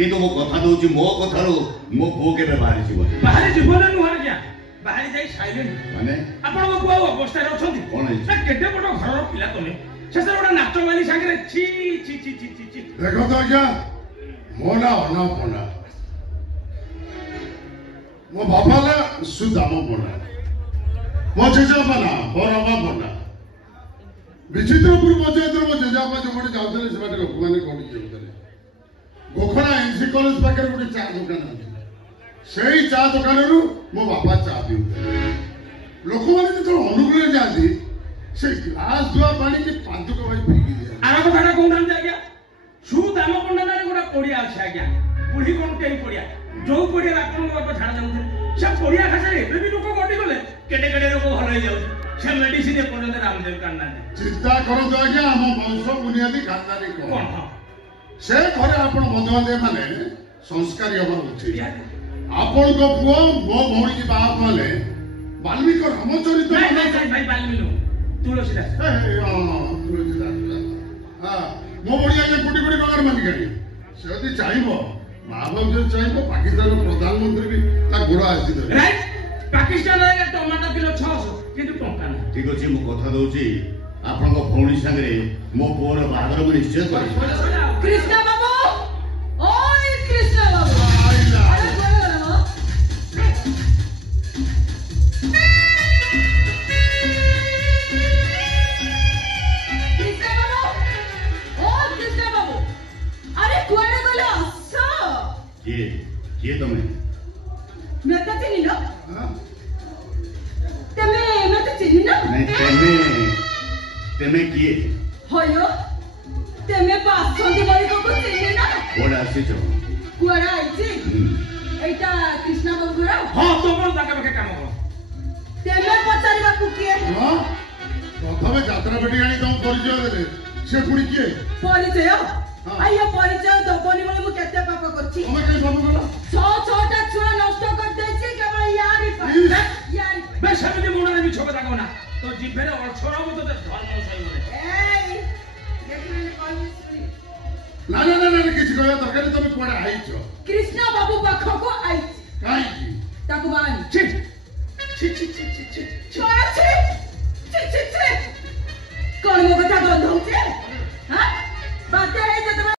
किंतु मो कथा दउची मो कथारो मो पो के बाहरी जीवन बाहरी जीवन नुहा क्या बाहरी जाई साइलेंट माने आपण को बुआ अवस्था रे अछंती कोन है ना केते बड घर रो पिला तमे शेषर बड नाचवाली संगे छी छी छी छी छी छी देखो तो क्या मोना होना पोना मो बापाला सुदाम पोना मो जेजापना बरबा पोना विचित्रपुर पंचायत मो जेजापा जो बड जाउतले से बाटे लोक माने कोन जेउतले गोखना एनसी कॉलेज पाखे गोटे चा दुकान अच्छे से चा दुकान मो बापा चा पिउते लोक मैंने जो अनुकूल जाती से ग्लास धुआ पानी की पांचुक भाई पीकी दिया आरा कथा कोन आज्ञा सु दाम पंडा रे गोटा पड़िया अछि आज्ञा बुढ़ी कोन टेई पड़िया जो पड़िया आपन बाप छाड़ा जाउथे से पड़िया खासे एबे भी लोक गडी गले केटे केटे रोग भल होई जाउ से मेडिसिन ए पर्यंत रामदेव कान्ना चिंता करो तो आज्ञा हम वंश बुनियादी खानदानी कोन हां से घरे आपण बंधुबांधव माने संस्कारी हबार उचित आपण को पुओ मो भौणी की बाप माने वाल्मीकि रामचरित भाई वाल्मीकि तुलसीदास तुलसीदास हां मो भौणी आगे कोटी कोटी टंकार मांगी गाड़ी से यदि चाहिबो महाभाव जो चाहिबो पाकिस्तान प्रधानमंत्री भी ता गोड़ा आसी दे राइट पाकिस्तान रे टमाटर किलो 600 किंतु टंका ना ठीक अछि मो कथा दउची आपण को भौणी संगे मो पोर बागर में निश्चय करी कृष्ण बाबू ओए कृष्ण बाबू आइला अरे बोलो ना कृष्ण बाबू ओ कृष्ण बाबू अरे कुआडे गलो असो ये तमे मते चिनी न तमे मते चिनी न नहीं तेमे किए होयो तेमे पाछंदी बड़ी को चिनी ना कोड आसी छ कुआडा आइछि एटा कृष्ण बाबू रा हां तो कोन ताके बके काम करो तेमे पचारिबा कुकिए हां प्रथमे यात्रा बेटी गाणी तुम परिचय देले से पुणी किए परिचय आइयो परिचय दबनी बोले मु केते पाप करछि तमे कई बाबू गला छोटा छुआ नष्ट कर देछि केवल यारी यारी बे समिति मुंडा में छोक दागो ना तो जिभे रे अक्षर मत धर्म सही बोले ए देखिने कॉल ना किछि कहया दरकार तमे कोडा आइछ कृष्ण बाबू पाखो को आइछ काई ताकु बानी छी छी छी छी छी